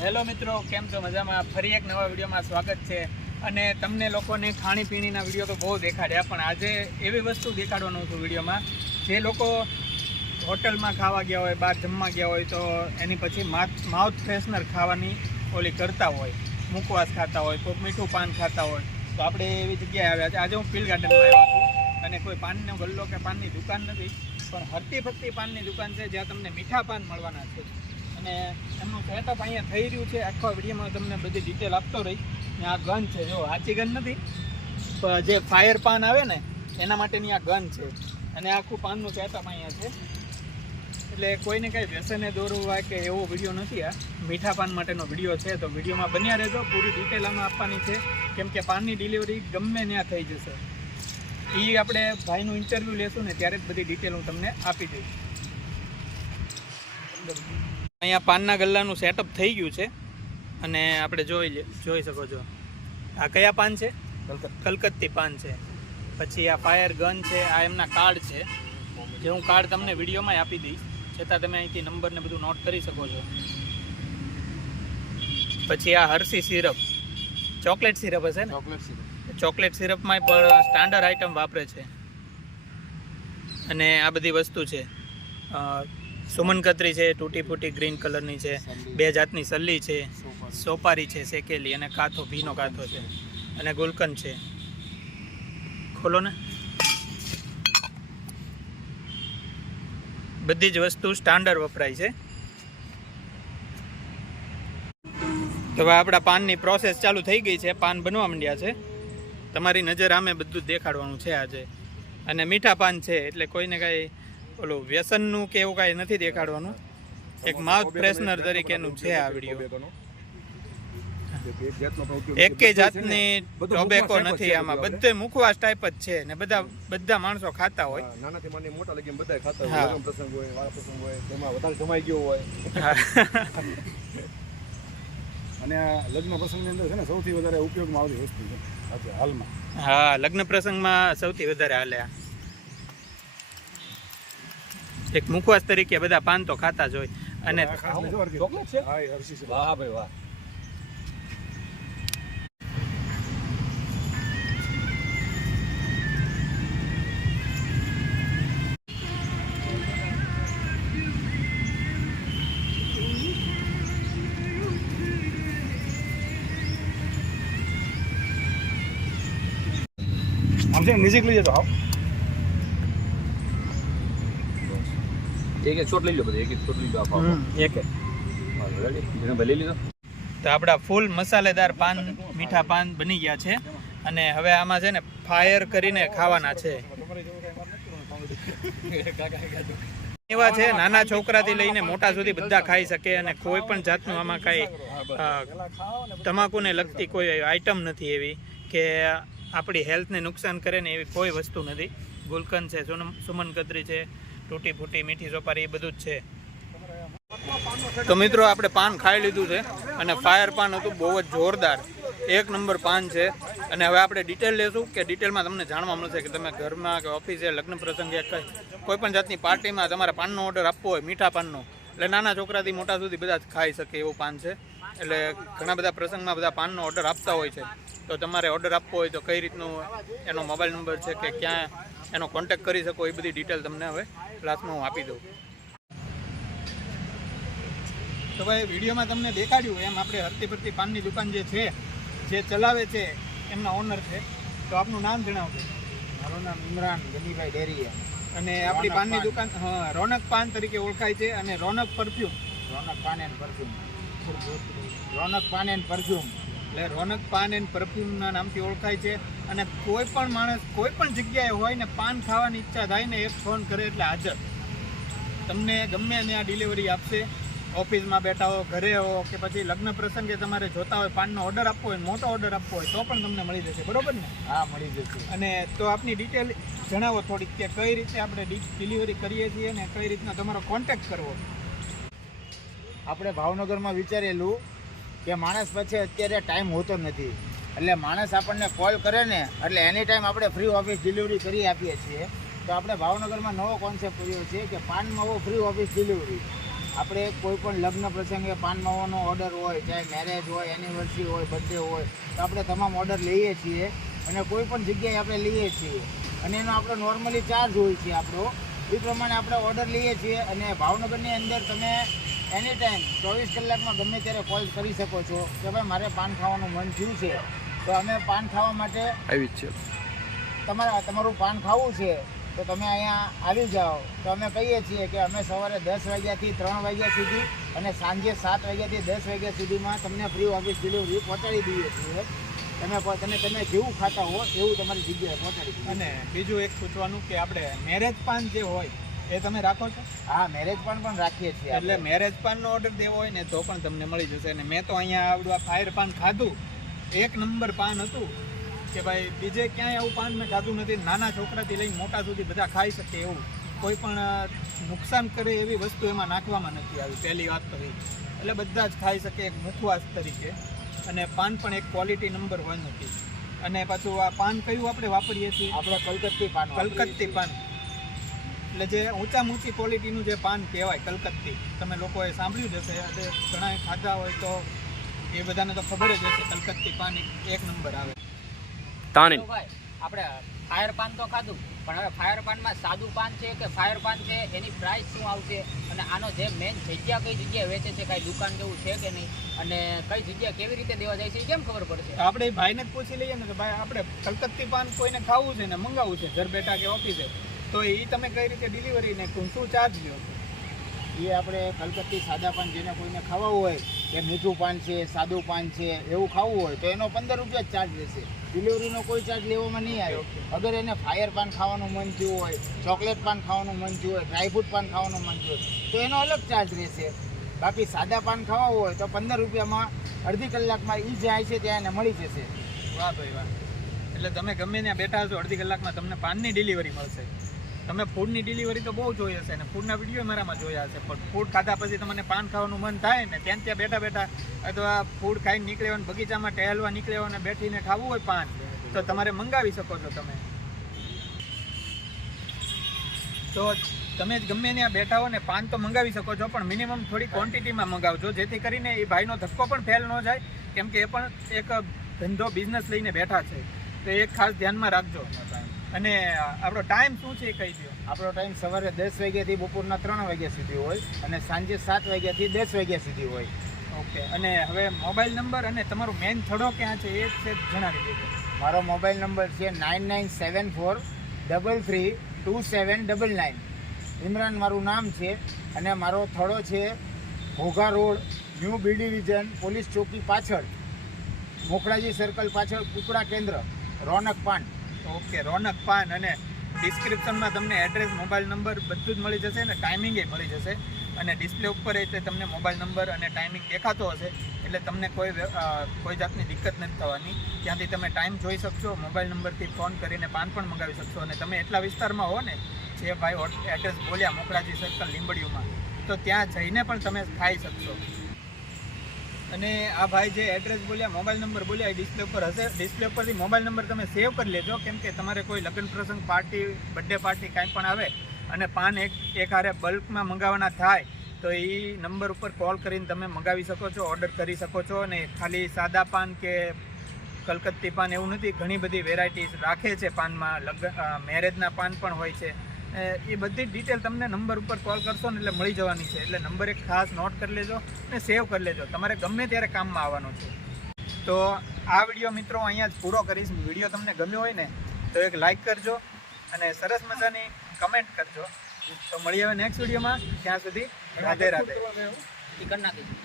Hello મિત્રો, કેમ છો? મજામાં? ફરી એક નવા વિડીયોમાં સ્વાગત છે. અને તમને લોકોને ખાણીપીણીના વિડીયો તો બહુ દેખાડ્યા, પણ આજે એવી વસ્તુ દેખાડવાનું છું વિડીયોમાં જે લોકો હોટલમાં ખાવા ગયા હોય, બહાર જમવા ગયા હોય તો એની પછી માઉથ ફ્રેશનર ખાવાની ઓલી કરતા હોય, મુખવાસ ખાતા હોય, કોઈ મીઠું પાન ખાતા હોય, તો આપણે એવી જગ્યાએ આવ્યા છે. આજે હું ફિલ ગાર્ડનમાં આવ્યો છું અને કોઈ પાનનો ગલ્લો કે પાનની દુકાન નથી, પણ હરતી ફરતી પાનની દુકાન છે જ્યાં તમને મીઠા પાન મળવાના છે. અને એમનું સેટઅપ અહીંયા થઈ રહ્યું છે. આખા વિડીયોમાં તમને બધી ડિટેલ આપતો રહી. આ ગન છે, જો આચી ગન નથી, પણ જે ફાયર પાન આવે ને એના માટેની આ ગન છે. અને આખું પાનનું સેટઅપ અહીંયા છે. એટલે કોઈને કંઈ વ્યસને દોરવા કે એવો વિડીયો નથી. આ મીઠા પાન માટેનો વિડીયો છે, તો વિડીયોમાં બન્યા રહેજો. પૂરી ડિટેલ આમાં આપવાની છે, કેમ કે પાનની ડિલિવરી ગમે ત્યાં થઈ જશે. એ આપણે ભાઈનું ઇન્ટરવ્યૂ લેશું ને ત્યારે જ બધી ડિટેલ હું તમને આપી દઈશ. અહીંયા પાનના ગલ્લાનું સેટઅપ થઈ ગયું છે અને આપણે જોઈ શકો છો. આ કયા પાન છે? કલકત્તી પાન છે. પછી આ ફાયર ગન છે. આ એમના કાર્ડ છે, જે હું કાર્ડ તમને વિડીયોમાં આપી દઈશ, છતાં તમે અહીંથી નંબર ને બધું નોટ કરી શકો છો. પછી આ હર્ષી સિરપ, ચોકલેટ સિરપ હશે ને? ચોકલેટ સિરપમાં પણ સ્ટાન્ડર્ડ આઇટમ વાપરે છે. અને આ બધી વસ્તુ છે. સુમન કતરી છે, તૂટી ફૂટી ગ્રીન કલરની છે, 2 જાતની સલ્લી છે, સોપારી છે શેકેલી, અને કાથો, ભીનો કાથો છે, અને ગુલકંદ છે. ખોલો ને. બધી જ વસ્તુ સ્ટાન્ડર્ડ વપરાય છે. તો હવે આપણા પાનની પ્રોસેસ ચાલુ થઈ ગઈ છે. પાન બનવા માંડ્યા છે. તમારી નજર આમે બધું દેખાડવાનું છે આજે. અને મીઠા પાન છે એટલે કોઈને કાંઈ ઓલું વ્યસનનું કે એવું કાંઈ નથી દેખાડવાનું. એક માઉથ ફ્રેશનર તરીકેનું છે આ વિડીયો. એકે જાતની ટોબેકો નથી આમાં, બધે મુખવાસ ટાઈપ જ છે ને બધા માણસો ખાતા હોય. નાનાથી માંડી મોટા લગી બધા ખાતા હોય. લગ્ન પ્રસંગ હોય, વાળા પ્રસંગ હોય, તેમાં વધારે જમાઈ ગયો હોય. અને આ લગ્ન પ્રસંગની અંદર છે ને સૌથી વધારે ઉપયોગમાં આવતી વસ્તુ છે હાલમાં. હા, લગ્ન પ્રસંગમાં સૌથી વધારે હાલે. એક મુખવાસ તરીકે બધા પાન તો ખાતા જ હોય. અને ચોકલેટ છે. હા, હર્ષી છે. વાહ ભાઈ વાહ. આમ છે નજીક લઈ જતો. આવ એક છોટ લઈ લો, બધે એક છોટ લઈ લો. એક લઈ લીધો. તો આપણા ફૂલ મસાલેદાર પાન, મીઠા પાન બની ગયા છે. અને હવે આમાં છે ને ફાયર કરીને ખાવાના છે. એવા છે નાના છોકરાથી લઈને મોટા સુધી બધા ખાઈ શકે. અને કોઈ પણ જાતનું આમાં કાંઈ તમાકુને લગતી કોઈ આઈટમ નથી એવી કે આપણી હેલ્થને નુકસાન કરે ને એવી કોઈ વસ્તુ નથી. ગુલકંદ છે, સુમન કતરી છે, તૂટી ફૂટી મીઠી સોપારી, એ બધું જ છે. તો મિત્રો આપણે પાન ખાઈ લીધું છે અને ફાયર પાન હતું, બહુ જ જોરદાર, 1 નંબર પાન છે. અને હવે આપણે ડિટેલ લેશું કે ડિટેલમાં તમને જાણવા મળશે કે તમે ઘરમાં કે ઓફિસે, લગ્ન પ્રસંગે, કોઈ પણ જાતની પાર્ટીમાં તમારે પાનનો ઓર્ડર આપવો હોય, મીઠા પાનનો, એટલે નાના છોકરાથી મોટા સુધી બધા જ ખાઈ શકે એવું પાન છે. એટલે ઘણા બધા પ્રસંગમાં બધા પાનનો ઓર્ડર આપતા હોય છે. તો તમારે ઓર્ડર આપવો હોય તો કઈ રીતનું એનો મોબાઈલ નંબર છે કે ક્યાં એનો કોન્ટેક્ટ કરી શકો, એ બધી ડિટેલ તમને હવે ક્લાસમાં હું આપી દઉં. તો ભાઈ વિડીયોમાં તમને દેખાડ્યું એમ આપણે હરતી ફરતી પાનની દુકાન જે છે, જે ચલાવે છે, એમના ઓનર છે. તો આપનું નામ જણાવજો. મારું નામ ઇમરાન ગનીભાઈ ડેરીયા. અને આપણી પાનની દુકાન રોનક પાન તરીકે ઓળખાય છે. અને Ronak perfume, Ronak paan and perfume, Ronak paan and perfume, એટલે રોનક પાન એન્ડ પરફ્યુમના નામથી ઓળખાય છે. અને કોઈ પણ માણસ કોઈ પણ જગ્યાએ હોય ને પાન ખાવાની ઈચ્છા થાય ને, એક ફોન કરે એટલે હાજર. તમને ગમે ત્યાં ડિલિવરી આપશે. ઓફિસમાં બેઠા હો, ઘરે હો, કે પછી લગ્ન પ્રસંગે તમારે જોતા હોય, પાનનો ઓર્ડર આપવો હોય, મોટો ઓર્ડર આપવો હોય, તો પણ તમને મળી જશે. બરોબર ને? હા, મળી જશે. અને તો આપની ડિટેલ જણાવો થોડીક, કે કઈ રીતે આપણે ડિલિવરી કરીએ છીએ ને કઈ રીતના તમારો કોન્ટેક્ટ કરવો. આપણે ભાવનગરમાં વિચારેલું કે માણસ પછી અત્યારે ટાઈમ હોતો નથી, એટલે માણસ આપણને કોલ કરે ને એટલે એની ટાઈમ આપણે ફ્રી ઓફિસ ડિલિવરી કરી આપીએ છીએ. તો આપણે ભાવનગરમાં નવો કોન્સેપ્ટ કર્યો છે કે પાનમાં ફ્રી ઓફિસ ડિલિવરી. આપણે કોઈ પણ લગ્ન પ્રસંગે પાન માવાનો ઓર્ડર હોય, ચાહે મેરેજ હોય, એનિવર્સરી હોય, બર્થડે હોય, તો આપણે તમામ ઓર્ડર લઈએ છીએ અને કોઈ પણ જગ્યાએ આપણે લઈએ છીએ અને એનો આપણો નોર્મલી ચાર્જ હોય છે આપણો. એ પ્રમાણે આપણે ઓર્ડર લઈએ છીએ અને ભાવનગરની અંદર તમે એની ટાઈમ 24 કલાકમાં ગમે ત્યારે કોલ કરી શકો છો કે ભાઈ મારે પાન ખાવાનું મન થયું છે, તો અમે પાન ખાવા માટે આવી જ છે. તમારું પાન ખાવું છે તો તમે અહીંયા આવી જાઓ. તો અમે કહીએ છીએ કે અમે સવારે 10 વાગ્યાથી 3 વાગ્યા સુધી અને સાંજે 7 વાગ્યાથી 10 વાગ્યા સુધીમાં તમને ફ્રી ઓફિસ ડિલિવરી પહોંચાડી દઈએ છીએ. તમે જેવું ખાતા હો એવું તમારી જગ્યાએ પહોંચાડી દઈએ. અને બીજું એક પૂછવાનું કે આપણે મેરેજ પાન જે હોય એ તમે રાખો છો? હા, મેરેજ પાન પણ રાખીએ છીએ. એટલે મેરેજ પાનનો ઓર્ડર દેવો હોય ને તો પણ તમને મળી જશે. અને મેં તો અહીંયા આવડું આ ફાયર પાન ખાધું, 1 નંબર પાન હતું કે ભાઈ બીજે ક્યાંય આવું પાન મેં ખાધું નથી. નાના છોકરાથી લઈને મોટા સુધી બધા ખાઈ શકે એવું, કોઈ પણ નુકસાન કરે એવી વસ્તુ એમાં નાખવામાં નથી આવી. પહેલી વાત તો એ, એટલે બધા જ ખાઈ શકે એક મુખવાસ તરીકે. અને પાન પણ એક ક્વોલિટી નંબર 1 હતી. અને પાછું આ પાન કયું આપણે વાપરીએ છીએ? આપણે કલકત્તી પાન. કલકત્તી પાન એટલે જે ઊંચામાં ઊંચી ક્વોલિટીનું જે પાન કહેવાય કલકત્તી, તમે લોકોએ સાંભળ્યું જ હશે, અને ઘણા ખાધા હોય તો એ બધાને તો ખબર જ હશે. કલકત્તી પાન 1 નંબર આવે. તાણી ભાઈ આપણે ફાયર પાન તો ખાધું, પણ હવે ફાયર પાનમાં સાદું પાન છે કે ફાયર પાન છે, એની પ્રાઇસ શું આવશે અને આનો જે મેઇન જગ્યા કઈ જગ્યાએ વેચે છે, કાંઈ દુકાન જેવું છે કે નહીં, અને કઈ જગ્યા કેવી રીતે દેવા જાય છે એ કેમ ખબર પડશે? આપણે એ ભાઈને જ પૂછી લઈએ ને કે ભાઈ આપણે કલકત્તી પાન કોઈને ખાવું છે ને મંગાવવું છે ઘર બેઠા કે ઓફિસે, તો એ તમે કઈ રીતે ડિલિવરી ને શું ચાર્જ લ્યો છો? એ આપણે કલકત્તી સાદા પાન જેને કોઈને ખાવા હોય કે મીઠું પાન છે, સાદું પાન છે, એવું ખાવું હોય તો એનો 15 રૂપિયા જ ચાર્જ રહેશે. ડિલિવરીનો કોઈ ચાર્જ લેવામાં નહીં આવે. અગર એને ફાયર પાન ખાવાનું મન થયું હોય, ચોકલેટ પાન ખાવાનું મન થયું હોય, ડ્રાયફ્રૂટ પાન ખાવાનું મન થયું હોય તો એનો અલગ ચાર્જ રહેશે. બાકી સાદા પાન ખાવા હોય તો 15 રૂપિયામાં અડધી કલાકમાં એ જાય છે ત્યાં એને મળી જશે. વાહ ભાઈ વાહ. એટલે તમે ગમે ત્યાં બેઠા હશો, અડધી કલાકમાં તમને પાનની ડિલિવરી મળશે. તમે ફૂડની ડિલિવરી તો બહુ જોઈ હશે ને ફૂડના વિડીયો મારામાં જોયા હશે, પણ ફૂડ ખાધા પછી તમને પાન ખાવાનું મન થાય ને ત્યાં બેઠા બેઠા અથવા ફૂડ ખાઈને નીકળ્યા હોય, બગીચામાં ટહેલવા નીકળ્યા હોય ને બેઠીને ખાવું હોય પાન, તો તમારે મંગાવી શકો છો તમે. તો તમે ગમે ત્યાં બેઠા હો ને પાન તો મંગાવી શકો છો, પણ મિનિમમ થોડી ક્વોન્ટિટીમાં મંગાવજો, જેથી કરીને એ ભાઈનો ધક્કો પણ ફેલ ન જાય, કેમ કે એ પણ એક ધંધો બિઝનેસ લઈને બેઠા છે, તો એ ખાસ ધ્યાનમાં રાખજો. અને આપણો ટાઈમ શું છે એ કહી દો. આપણો ટાઈમ સવારે 10 વાગ્યાથી બપોરના 3 વાગ્યા સુધી હોય અને સાંજે 7 વાગ્યાથી 10 વાગ્યા સુધી હોય. ઓકે. અને હવે મોબાઈલ નંબર અને તમારો મેઇન થડો ક્યાં છે એ છે જણાવી દેજો. મારો મોબાઈલ નંબર છે 9974332799. ઇમરાન મારું નામ છે અને મારો થડો છે Ghogha road, new B division, police ચોકી પાછળ, મોખડાજી સર્કલ પાછળ, કુકડા કેન્દ્ર, રોનક પાન. ઓકે, રોનક પાન. અને ડિસ્ક્રિપ્શનમાં તમને એડ્રેસ, મોબાઈલ નંબર બધું જ મળી જશે અને ટાઈમિંગ એ મળી જશે. અને ડિસ્પ્લે ઉપર એટલે તમને મોબાઈલ નંબર અને ટાઈમિંગ દેખાતો હશે, એટલે તમને કોઈ જાતની દિક્કત નથી થવાની. ત્યાંથી તમે ટાઈમ જોઈ શકશો, મોબાઈલ નંબરથી ફોન કરીને પાન પણ મંગાવી શકશો. અને તમે એટલા વિસ્તારમાં હો ને જે ભાઈ એડ્રેસ બોલ્યા મોખડાજી સર્કલ લીંબડીયુમાં, તો ત્યાં જઈને પણ તમે ખાઈ શકશો. અને આ ભાઈ જે એડ્રેસ બોલ્યા, મોબાઈલ નંબર બોલ્યા, એ ડિસ્પ્લે ઉપર હશે. ડિસ્પ્લે ઉપરથી મોબાઈલ નંબર તમે સેવ કરી લેજો, કેમ કે તમારે કોઈ લગ્ન પ્રસંગ, પાર્ટી, બર્થડે પાર્ટી કાંઈ પણ આવે અને પાન એક હારે બલ્કમાં મંગાવવાના થાય તો એ નંબર ઉપર કોલ કરીને તમે મંગાવી શકો છો, ઓર્ડર કરી શકો છો. અને ખાલી સાદા પાન કે કલકત્તી પાન એવું નથી, ઘણી બધી વેરાયટીઝ રાખે છે પાનમાં. મેરેજના પાન પણ હોય છે. એ બધી ડિટેલ તમને નંબર ઉપર કોલ કરશો ને એટલે મળી જવાની છે. એટલે નંબર એક ખાસ નોટ કરી લેજો અને સેવ કરી લેજો, તમારે ગમે ત્યારે કામમાં આવવાનો છે. તો આ વિડીયો મિત્રો અહીંયા જ પૂરો કરીશ. વિડીયો તમને ગમ્યો હોય ને તો એક લાઈક કરજો અને સરસ મજાની કમેન્ટ કરજો. તો મળીએ હવે નેક્સ્ટ વિડીયોમાં. ત્યાં સુધી રાધે રાધે. ઈ કરી નાખીશું.